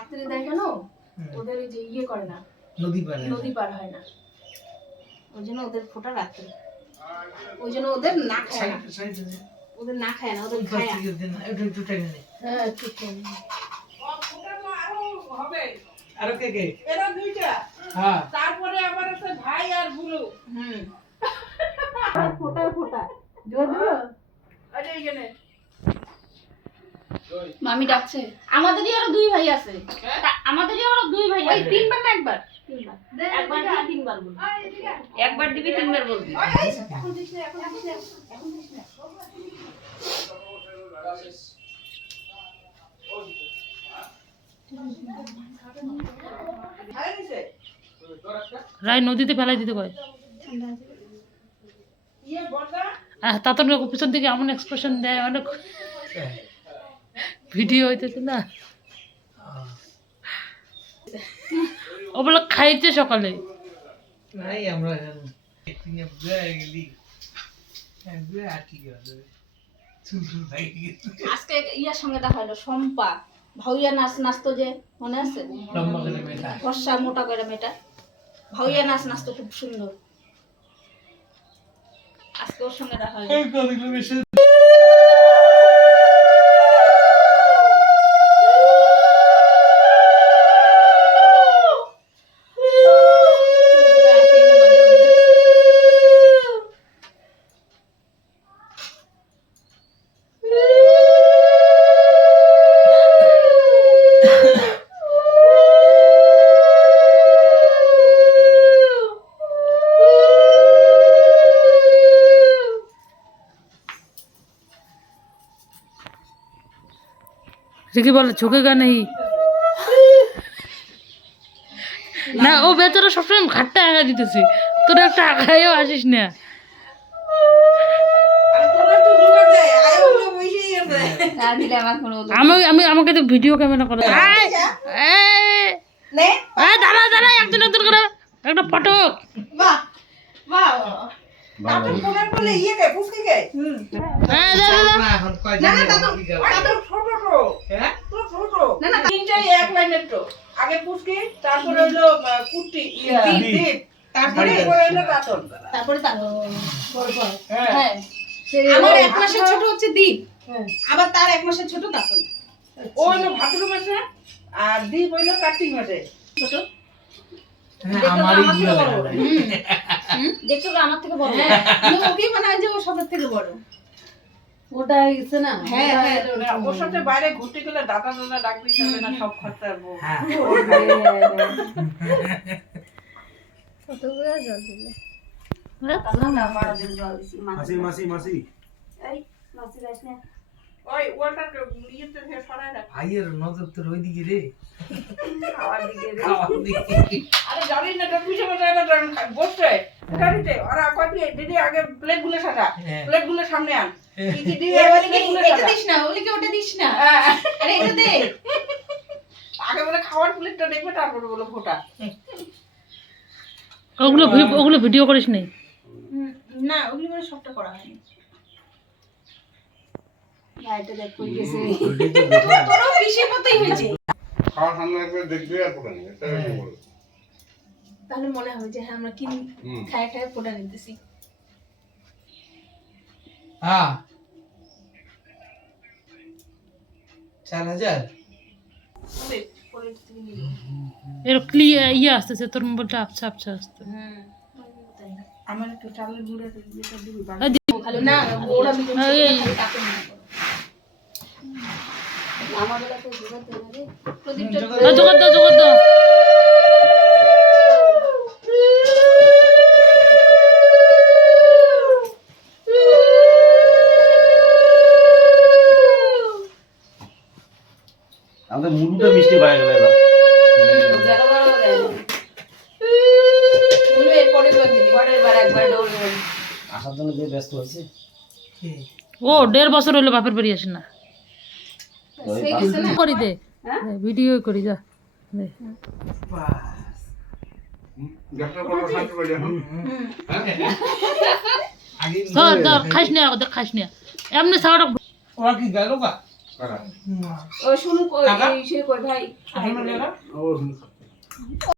রাত্রে দেখে না ওদের ওই যে ইয়ে করে না, নদী পার হয় না, ওই জন্য ওদের ফোটা রাত্রে, ওই জন্য ওদের না খায় না, ওদের না খায় না, ওদের খায় হ্যাঁ একটু আরো কে কে এরা দুইটা হ্যাঁ তারপরে আবার আছে ভাই আর বুলু ফোটা ফোটা জোর দিও। আরে এইখানে মামি ডাকছে, আমাদেরই আরো দুই ভাই আছে, আমাদেরই আরো দুই ভাই ওই আছে। তিনবার না একবার, একবার দিবি তিনবার বলবি, একবার দিবি তিনবার বলবি। এখন দিস না, এখন দিস না, এখন দিস না। খাই নিছে রায় নদীতে ফেলাই দিতে কয়। ইয়ে বড়দা তাতন পিছন থেকে এমন এক্সপ্রেশন দেয়, অনেক ভিডিও হইতেছে না, ওগুলো খাইছে সকালে। নাই আমরা একদিনে বুঝাই গেলি বুঝে আটকে গেল চুল চুল ভাই আজকে ইয়ার সঙ্গে দেখা হলো, সম্পা ভাউয়া নাচ নাচতো যে, মনে আছে? লম্বা করে মেয়েটা ফর্সা মোটা করে মেয়েটা ভাউয়া নাচ নাচতো খুব সুন্দর, আজকে ওর সঙ্গে দেখা হলো। এই কতগুলো বেশি কি বলে ঝুঁকেগা নেই না, ও বেচারা সবসময় ঘাটটা আগা দিতেছে, তোরা একটা আগাইও আসিস না। আর তোরা তো জোগাড় দেয় আয় ওগুলো বসেই আছে আমাকে তো ভিডিও ক্যামেরা করে নে দাঁড়া দাঁড়া, একজন একজন করে একটা ফটক। বাহ বাহ তারপর ফোনের বলে ইয়ে গে ফুসকি গে না এখন কয়জন না না দাদু দাদু ছোট তো হ্যাঁ তো ছোট না না তিনটাই এক লাইনের তো আগে ফুসকি তারপরে হলো কুটি দীপ দীপ তারপরে হলো তাতন তারপরে বড় বড় হ্যাঁ হ্যাঁ, আমার 1 মাসের ছোট হচ্ছে দীপ, আবার তার 1 মাসের ছোট তাতন, ও হলো ভাদ্র মাসে আর দীপ হইলো কার্তিক মাসে ছোট আমারই গিয়ে দেখছো তো আমার থেকে বড়, হ্যাঁ ওকেই মনে হয় যে ও সবার থেকে বড়, ওটা গেছে না, হ্যাঁ হ্যাঁ ওর সাথে বাইরে ঘুরতে গেলে দাদা দাদা ডাক দিতে হবে না, সব খরচা আসবো হ্যাঁ কতগুলো জল দিলে মাসি মাসি মাসি এই মাসি যাস না, ওই ওয়াটার ইয়েতে থেকে সরায় রাখ ভাইয়ের নজর তোর ওইদিকে রে খাওয়ার দিকে রে। খাওয়ার দিকে আরে জানি না তোর পিছে বসে এটা বসছে গাড়িতে ওরা কয় দিয়ে দিদি আগে প্লেট গুলো সাজা হ্যাঁ। প্লেট গুলো সামনে আন কি কি দিয়ে ওলিকে plate গুলো এটা সাজা। দিস না, ওলিকে ওটা দিস না, হ্যাঁ। আরে এটা দে, আগে বলে খাওয়ার প্লেটটা দেখবে তারপরে বলে ফোটা ওগুলো ভিডিও করিস নাই? না ওগুলো মানে সবটা করা হয়নি, গাড়িটা দেখ কই গেছে, তোরও পিসির মতই হয়েছে, খাওয়ার সামনে একবার দেখবে আর পড়া নেই এটা কি বলো তাহলে মনে হয় যে হ্যাঁ আমরা কি খায় খায় ফোটা নিতেছি। হ্যাঁ 4000 এর ক্লিয়ার ইয়ে আসতেছে, তোর মোবাইলটা আবছা আবছা আসতে। আমার একটু চালের গুঁড়ো যেটা দিবি খালি না ওরা ভিতরে এই কাপড় না আমার বেলা তো জোগাড় দেয় না রে, প্রদীপটা জোগাড় দাও আমাদের মুড়ুটা মিষ্টি হয়ে গেল এবার গেল বড় দেয় বলবে এরপরে দিবি পরের বার একবার দৌড় আসার জন্য যে ব্যস্ত হয়েছে ও 1.5 বছর হলো বাপের বাড়ি আসে না, সেই গেছে না, করি দে ভিডিও করি যা দে। ডাক্তার বলো শান্তি করে এখন আগে ধর খাইস না, ওদের খাইস না, এমনি সাউন্ড ওরা কি গেল গা কারা? ও শুনু কই কাকা? সে কই ভাই এখন ওরা ও